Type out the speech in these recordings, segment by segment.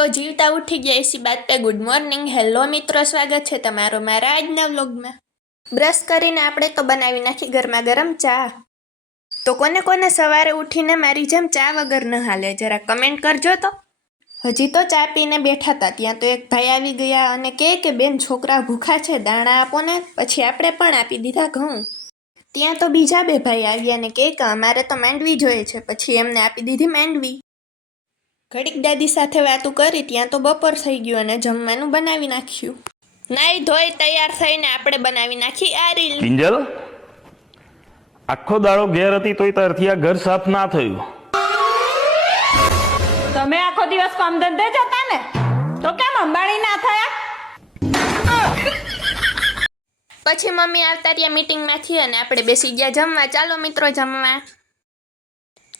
તો જીવતા ઉઠી ગયા इसी बात पे गुड मॉर्निंग हेलो मित्रों स्वागत है તમારો મારા આજના વ્લોગમાં। બ્રશ કરીને આપણે તો બનાવી નાખી ગરમા ગરમ ચા। તો કોને કોને સવારે ઉઠીને મારી જેમ ચા વગર ન હાલે જરા કમેન્ટ કરજો। તો હજી તો ચા પીને બેઠા હતા ત્યાં તો એક ભાઈ આવી ગયા અને કે બેન છોકરા ભૂખા છે દાણા આપો ને। પછી આપણે પણ આપી દીધા ઘઉં। ત્યાં તો બીજા બે ભાઈ આવ્યા ને કે અમારે તો માંડવી જોઈએ છે। પછી એમને આપી દીધી માંડવી। ઘડીક દાદી સાથે વાતું કરી ત્યાં તો બપોર થઈ ગયું અને જમવાનું બનાવી નાખ્યું। નાઈ ધોઈ તૈયાર થઈને આપણે બનાવી નાખી આ રીલ। કિંજલ આખો દાડો ઘેર હતી તોય તારથી આ ઘર સાફ ના થયું। તમે આખો દિવસ કામ ધંધે જતા ને તો કેમ અંબાણી ના થયા? પછી મમ્મી આવતા રહ્યા મીટિંગમાંથી અને આપણે બેસી ગયા જમવા। ચાલો મિત્રો જમવા।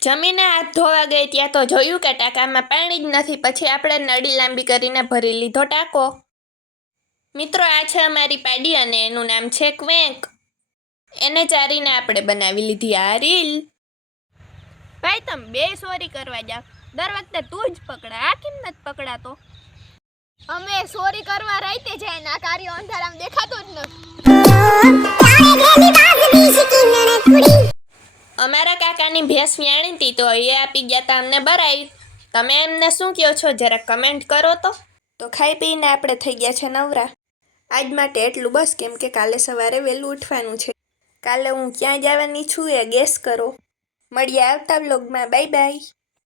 જમીને હાથ ધોવા ગઈ ત્યાં તો જોયું કે ટાંકામાં પાણી જ નથી। પછી આપણે નળી લાંબી કરીને ભરી લીધો ટાંકો। મિત્રો આ છે અમારી પાડી અને એનું નામ છે ક્વેંક। એને ચારીને આપણે બનાવી લીધી આ રીલ। ભાઈ તમે બે સોરી કરવા જાવ દર વખતે તું જ પકડા આ કેમ નથી પકડાતો? અમે સોરી કરવા રાઈતે જાય ના કાર્ય અંધારામ દેખાતો જ નથી। અમારા કાકાની ભેંસ વ્યાણી હતી તો એ આપી ગયા તા અમને બરાઈ। તમે એમને શું કહો છો જરા કમેન્ટ કરો તો। તો ખાઈ પીને આપણે થઈ ગયા છે નવરા। આજ માટે એટલું બસ કેમ કે કાલે સવારે વહેલું ઉઠવાનું છે। કાલે હું ક્યાં જવાની છું એ ગેસ કરો। મળીએ આવતા વ્લોગમાં। Bye bye.